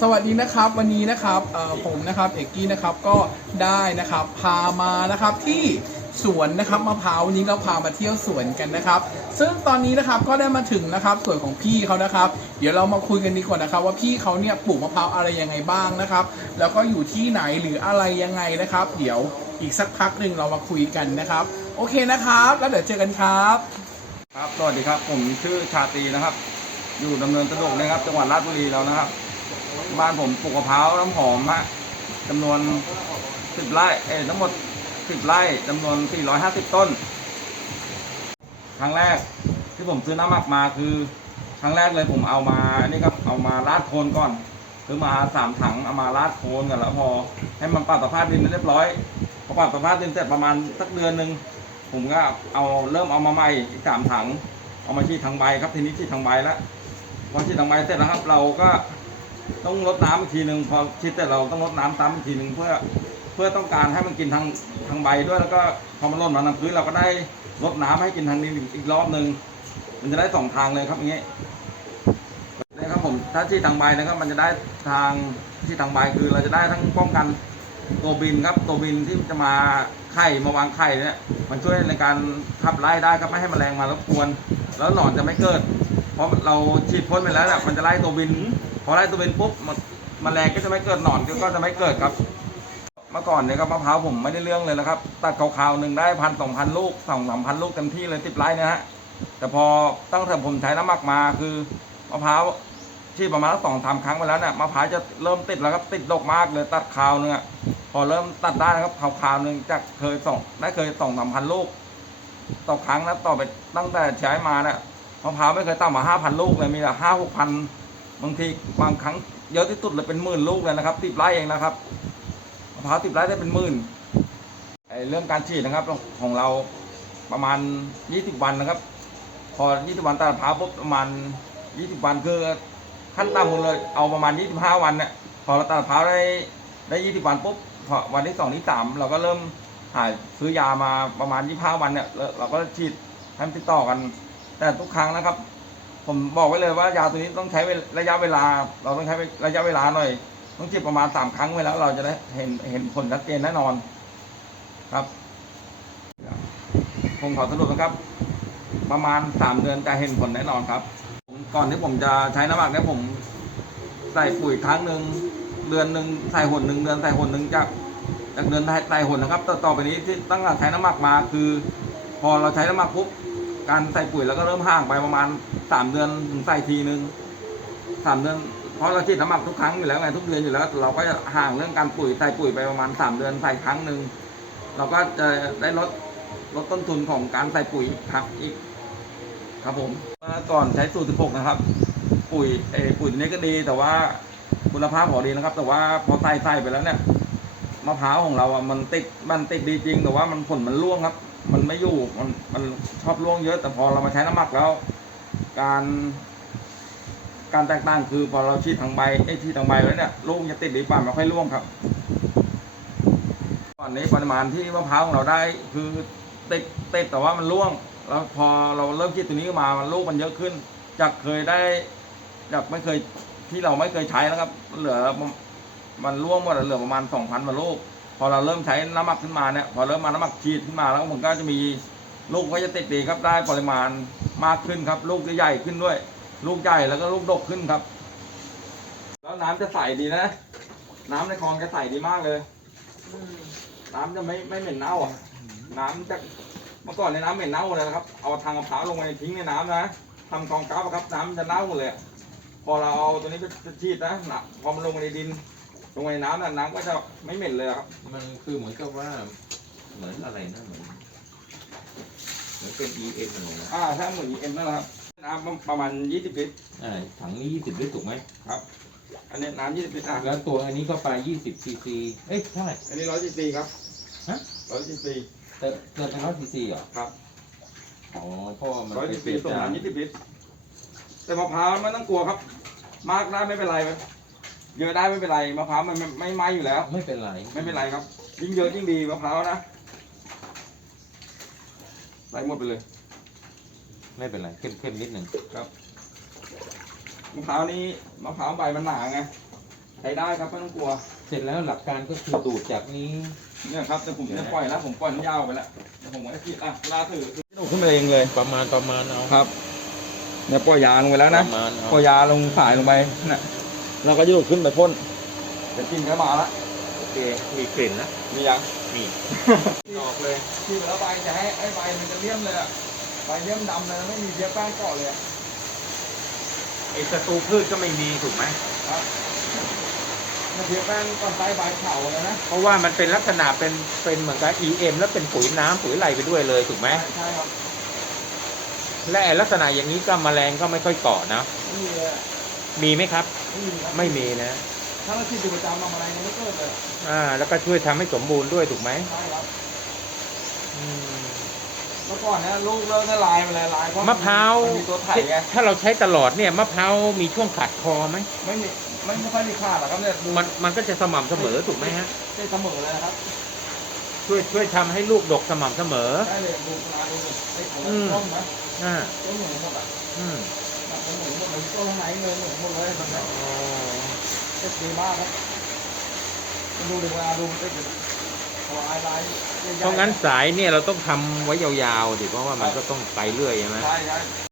สวัสดีนะครับวันนี้นะครับผมนะครับเอกกี้นะครับก็ได้นะครับพามานะครับที่สวนนะครับมะพร้าววันนี้เราพามาเที่ยวสวนกันนะครับ ซึ่งตอนนี้นะครับก็ได้มาถึงนะครับสวนของพี่เขานะครับ เดี๋ยวเรามาคุยกันดีกว่านะครับ ว่าพี่เขาเนี่ยปลูกมะพร้าวอะไรยังไงบ้างนะครับ แล้วก็อยู่ที่ไหนหรืออะไรยังไงนะครับ เดี๋ยวอีกสักพักหนึ่งเรามาคุยกันนะครับ โอเคนะครับ แล้วเดี๋ยวเจอกันครับครับสวัสดีครับผมชื่อชาตรีนะครับ อยู่ดำเนินสะดวกนะครับ จังหวัดราชบุรีแล้วนะครับ บ้านผมปลูกมะพร้าวน้ำหอมฮะจำนวนสิบไร่เอ้ยทั้งหมดสิบไร่จำนวนสี่ร้อยห้าสิบต้น ครั้งแรกที่ผมซื้อน้ำหมักมาคือ ครั้งแรกเลยผมเอามานี่ครับเอามาราดโคลนก่อนซื้อมาสามถังเอามาราดโคลนกันแล้วพอ ให้มันปรับสภาพดินเรียบร้อยพอปรับสภาพดินเสร็จประมาณสักเดือนหนึ่งผมก็เอาเริ่มเอามาใหม่อีกสามถัง เอามาฉีดทางใบครับทีนี้ฉีดทางใบแล้วพอฉีดทางใบเสร็จแล้วครับ เราก็ ต้องรดน้ำอีกทีหนึ่งพอฉีดเสร็จเราต้องรดน้ำซ้ำอีกทีหนึ่งเพื่อเพื่อต้องการให้มันกินทางทางใบด้วยแล้วก็พอมันหล่นมาทางพื้นเราก็ได้รดน้ำให้กินทางดินอีกรอบหนึ่งมันจะได้สองทางเลยครับอย่างนี้ยนะครับผมถ้าฉีดทางใบนะครับมันจะได้ทางที่ทางใบคือเราจะได้ทั้งป้องกันตัวบินครับตัวบินที่จะมาไข่มาวางไข่เนี่ยมันช่วยในการขับไล่ได้ครับไม่ให้แมลงมารบกวน แล้วหนอนจะไม่เกิด เพราะเราฉีดพ่นไปแล้วเนี่ยมันจะไล่ตัวบิน อไล่ตัวบินปุ๊บมันแมลงก็จะไม่เกิดหนอนก็จะไม่เกิดครับ เมื่อก่อนเนี่ยครับมะพร้าวผมไม่ได้เรื่องเลยนะครับตัดขาวๆหนึ่งได้พันสองพันลูกสองสามพันลูกเต็มที่เลยติดไร่นะฮะแต่พอตั้งแต่ผมใช้น้ำหมักมาคือมะพร้าวที่ประมาณสองสามครั้งไปแล้วเนี่ยมะพร้าวจะเริ่มติดแล้วครับติดดกมากเลยตัดขาวหนึงอะพอเริ่มตัดได้นะครับขาวๆหนึ่งจากเคยส่งได้เคยส่งสามพันลูกต่อครั้งนะต่อไปตั้งแต่ใช้มาเนี่ยมะพร้าวไม่เคยต่ำกว่าห้าพันลูกเลยมีแต่ห้าหกพัน บางทีบางครั้งเยอะที่สุดเลยเป็นหมื่นลูกเลยนะครับติดไร่เองนะครับมะพร้าวติดไร่ได้เป็นหมื่นไอ้เรื่องการฉีดนะครับของเราประมาณยี่สิบวันนะครับ พอยี่สิบวันตัดพร้าวปุ๊บประมาณยี่สิบวันคือขั้นต่ำหมดเลยเอาประมาณยี่สิบห้าวันเนี่ยพอเราตัดพร้าวได้ได้ยี่สิบวันปุ๊บพอวันที่สองที่สามเราก็เริ่มหาซื้อยามาประมาณยี่ห้าวันเนี่ยแล้วเราก็ฉีดให้มันติดต่อกัน แต่ทุกครั้งนะครับ ผมบอกไว้เลยว่ายาตัวนี้ต้องใช้ระยะเวลา เราต้องใช้ระยะเวลาหน่อย ต้องฉีดประมาณสามครั้งไว้แล้ว เราจะได้เห็นเห็นผลชัดเจนแน่นอนครับผมขอสรุปนะครับ ประมาณสามเดือนจะเห็นผลแน่นอนครับก่อนที่ผมจะใช้น้ำหมักเนี่ยผม ใส่ปุ๋ยครั้งหนึ่งเดือนหนึ่งใส่หนหนึ่งเดือนใส่หนหนึ่งจากจากเดือนใส่หนนะครับต่อต่อไปนี้ที่ตั้งแต่ใช้น้ำหมักมาคือ พอเราใช้น้ำหมักปุ๊บ การใส่ปุ๋ยแล้วก็เริ่มห่างไปประมาณสามเดือนถึงใส่ทีหนึ่งสามเดือนเพราะเราฉีดน้ำหมักทุกครั้งอยู่แล้วไงทุกเดือนอยู่แล้ว เราก็จะห่างเรื่องการปุ๋ยใส่ปุ๋ยไปประมาณสามเดือนใส่ครั้งหนึ่งเราก็จะได้ลดลดต้นทุนของการใส่ปุ๋ยครับอีก ครับผมเมื่อก่อนใช้สูตร16นะครับ ปุ๋ยเอปุ๋ยนี้ก็ดี แต่ว่าคุณภาพขอดีนะครับ แต่ว่าพอใส่ใส่ไปแล้วเนี่ยมะพร้าวของเราอะมันติดมันติดดีจริง แต่ว่ามันผลมันร่วงครับ มันไม่อยู่มันมันชอบร่วงเยอะ แต่พอเรามาใช้น้ำหมักแล้ว การการแตกต่างคือพอเราฉีดทางใบไอ้ที่ทางใบแล้วเนี่ยลูกจะติดดีกว่าไม่ค่อยร่วงครับตอนนี้ปริมาณที่มะพร้าวของเราได้คือติดติดแต่ว่ามันร่วง แล้วพอเราเริ่มคิดตัวนี้มามันลูกมันเยอะขึ้น จากเคยได้จากไม่เคยที่เราไม่เคยใช้นะครับ เหลือมันร่วงหมดเหลือประมาณสองพันกว่าลูก พอเราเริ่มใช้น้ำหมักขึ้นมาเนี่ยพอเริ่มมาน้ำหมักฉีดขึ้นมาแล้วมันก็จะมีลูกก็จะติดดีครับได้ปริมาณมากขึ้นครับ ลูกจะใหญ่ขึ้นด้วย ลูกใหญ่แล้วก็ลูกดกขึ้นครับ แล้วน้ำจะใสดีนะ น้ำในคลองจะใสดีมากเลย น้ำจะไม่ไม่เหม็นเน่าอะ น้ำจากเมื่อก่อนในน้ำเหม็นเน่าเลยนะครับ เอาทางมะพร้าวลงไปทิ้งในน้ำนะทำกองก้าวครับ น้ำจะเน่าหมดเลย พอเราเอาตัวนี้ไปฉีดนะนะพอมันลงในดิน ลงไปในน้ำน่ะน้ำก็จะไม่เหม็นเลยครับ มันคือเหมือนกับว่า เหมือนอะไรนะเหมือนเหมือนเป็น EM อะไรนะอ่าถ้าเหมือนเอ็มนั่นแหละครับน้ำประมาณยี่สิบลิตรอ่าถังนี้20ลิตรถูกไหมครับ อันนี้น้ำยี่สิบลิตรอะแล้วตัวอันนี้ก็ไป 20ซีซีเอ้ยเท่าไหร่อันนี้ร้อยสิบสี่ครับฮะร้อยสิบสี่เติมเติมเป็นร้อยซีซีเหรอครับอ๋อเพราะว่ามันร้อยไปสิบเปลี่สี่ยนส่งจากน้ำยี่สิบลิตรแต่มะพร้าวไม่ต้องกลัวครับ มากได้ไม่เป็นไร เยอะได้ไม่เป็นไรมะพร้าวมันไม่ไม่ไหม้อยู่แล้ว ไม่เป็นไรไม่เป็นไรครับ ยิ่งเยอะยิ่งดีมะพร้าวนะใส่หมดไปเลยไม่เป็นไรเข้มๆนิดหนึ่งมะพร้าวนี้มะพร้าวใบมันหนาไงใช้ได้ครับไม่ต้องกลัว เสร็จแล้วหลักการก็คือดูดจากนี้เนี่ยครับแต่ผมจะปล่อยแล้วผมปล่อยมันยาวไปแล้วเดี๋ยวผมก็คิดอะเวลาถือถือขึ้นมาเองเลยประมาณประมาณเอาครับเนี่ยปล่อยยาลงไปแล้วปนะระมาณเอาปล่อยยาลงสายลงไปน่ะ เราก็จะดูดขึ้นไปพ่นเดี๋ยวกินก็มาละโอเคมีกลิ่นนะ มียังมีออกเลยที่แล้วใบจะให้ให้ใบมันจะเลี่ยมเลยอะใบเลี่ยมดำเลยไม่มีเพี้ยแป้งเกาะเลยอะไอ้ศัตรูพืชก็ไม่มีถูกไหม ครับเนี่ยเพี้ยแป้งก่อนใต้ใบเผาเลยนะเพราะว่ามันเป็นลักษณะเป็นเป็นเหมือนกับ EM แล้วเป็นปุ๋ยน้ำปุ๋ยไหลไปด้วยเลยถูกไหม ใช่ใช่ครับและไอ้ลักษณะอย่างนี้ก็แมลงก็ไม่ค่อยเกาะนะไม่มีเลยอะ มีไหมครับ ไม่มีครับไม่มีนะ ถ้าเราคิดดูประจำทำอะไรยังไม่เกิดเลยอ่า แล้วก็ช่วยทำให้สมบูรณ์ด้วยถูกไหมใช่ครับอืมเมื่อก่อนเนี่ยลูกเลิกได้ลายไปเลยลายเพราะมะพร้าวมันมีตัวไถ่ไงถ้าเราใช้ตลอดเนี่ยมะพร้าวมีช่วงขาดคอไหมไม่มีไม่ไม่ค่อยมีขาดหรอกครับเนี่ยดูมันมันก็จะสม่ำเสมอถูกไหมฮะ ได้เสมอเลยนะครับช่วยช่วยทำให้ลูกดกสม่ำเสมอ ได้เลยดูปลาดูดิไอ้ของอืม ต้มนะอ่าต้มหมูหมดอะอืม ต้มหมูหมดเลยต้มข้างในเลยหมูหมดเลยมันเนี่ยอ๋อเอ็ดดีมากครับดูดิเวลาดูเอ็ดดีลายลายใหญ่ๆเพราะงั้นสายเนี่ยเราต้องทำไว้ยาวๆดิเพราะว่ามันก็ต้องไปเรื่อยใช่ไหมใช่ใช่